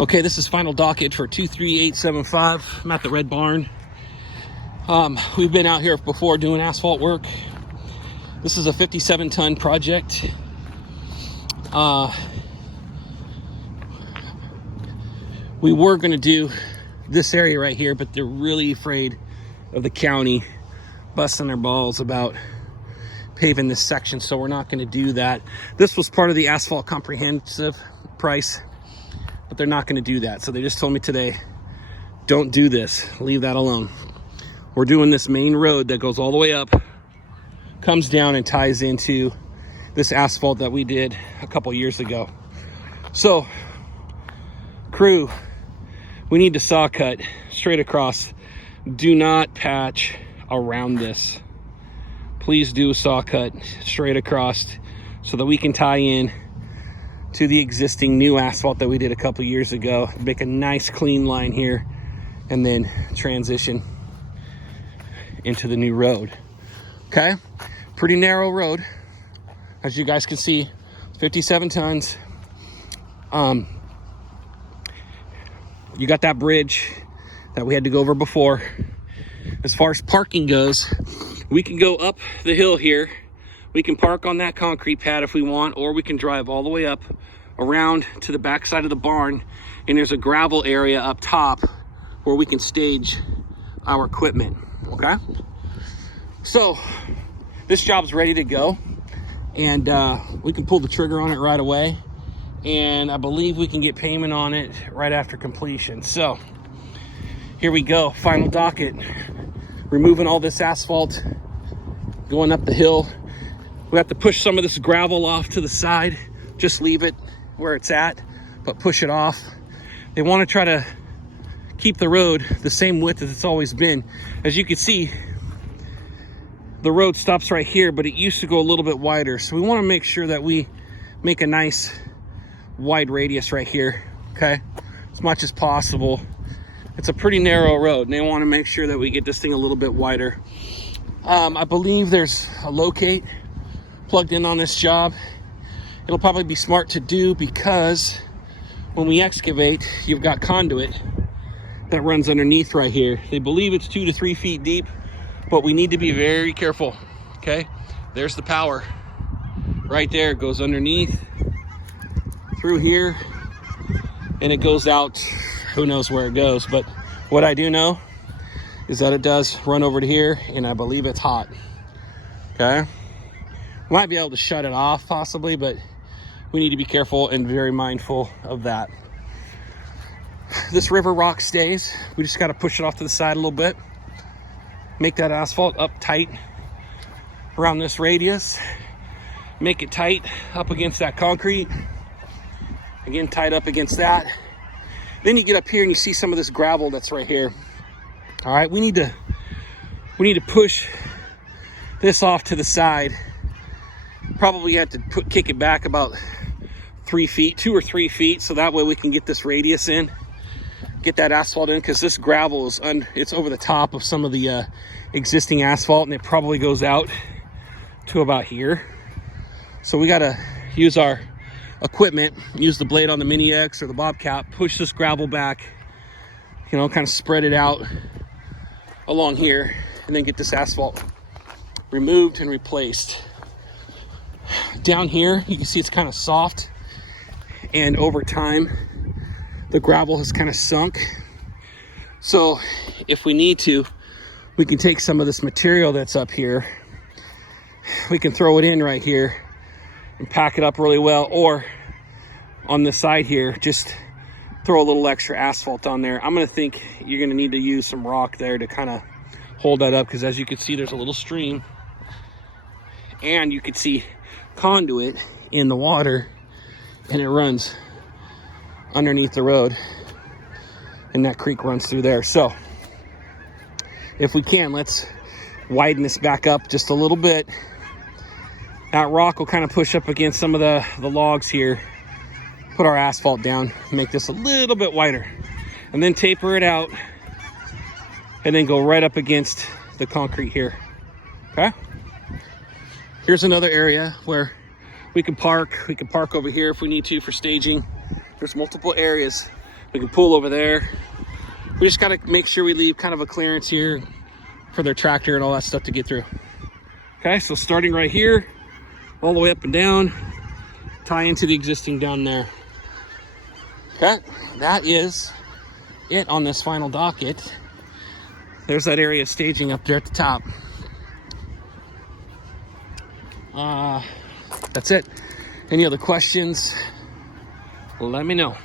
Okay, this is final docket for 23875. I'm at the Red Barn. We've been out here before doing asphalt work. This is a 57-ton project. We were going to do this area right here, but they're really afraid of the county busting their balls about paving this section, so we're not going to do that. This was part of the asphalt comprehensive price, but they're not going to do that. So they just told me today, don't do this, leave that alone. We're doing this main road that goes all the way up, comes down and ties into this asphalt that we did a couple years ago. So crew, we need to saw cut straight across. Do not patch around this. Please do a saw cut straight across so that we can tie in to the existing new asphalt that we did a couple years ago. Make a nice clean line here and then transition into the new road. Okay, pretty narrow road, as you guys can see, 57 tons. You got that bridge that we had to go over before. As far as parking goes, we can go up the hill here. We can park on that concrete pad if we want, or we can drive all the way up around to the back side of the barn, and there's a gravel area up top where we can stage our equipment. Okay, so this job's ready to go, and we can pull the trigger on it right away, and I believe we can get payment on it right after completion. So here we go, final docket, removing all this asphalt, going up the hill. We have to push some of this gravel off to the side, just leave it where it's at, but push it off. They want to try to keep the road the same width as it's always been. As you can see, the road stops right here, but it used to go a little bit wider. So we want to make sure that we make a nice wide radius right here, okay? As much as possible. It's a pretty narrow road, and they want to make sure that we get this thing a little bit wider. I believe there's a locate plugged in on this job. It'll probably be smart to do because when we excavate, you've got conduit that runs underneath right here. They believe it's 2 to 3 feet deep, but we need to be very careful, okay? There's the power right there. It goes underneath through here, and it goes out. Who knows where it goes, but what I do know is that it does run over to here, and I believe it's hot. Okay, might be able to shut it off possibly, but we need to be careful and very mindful of that. This river rock stays. We just got to push it off to the side a little bit, make that asphalt up tight around this radius, make it tight up against that concrete, again tight up against that. Then you get up here and you see some of this gravel that's right here. All right, we need to push this off to the side. Probably have to kick it back about 3 feet, 2 or 3 feet, so that way we can get this radius in, get that asphalt in, because this gravel is it's over the top of some of the existing asphalt, and it probably goes out to about here. So we got to use our equipment, use the blade on the Mini X or the Bobcat, push this gravel back, you know, kind of spread it out along here, and then get this asphalt removed and replaced. Down here, you can see it's kind of soft, and over time, the gravel has kind of sunk. So if we need to, we can take some of this material that's up here, we can throw it in right here and pack it up really well, or on the side here, just throw a little extra asphalt on there. I'm gonna think you're gonna need to use some rock there to kind of hold that up, because as you can see, there's a little stream, and you can see conduit in the water, and it runs underneath the road, and that creek runs through there. So if we can, let's widen this back up just a little bit. That rock will kind of push up against some of the logs here, put our asphalt down, make this a little bit wider, and then taper it out, and then go right up against the concrete here. Okay, here's another area where we can park over here if we need to for staging. There's multiple areas We can pull over there. We just gotta make sure we leave kind of a clearance here for their tractor and all that stuff to get through. Okay, so starting right here, all the way up and down, tie into the existing down there. Okay, that is it on this final docket. There's that area of staging up there at the top. That's it. Any other questions? Let me know.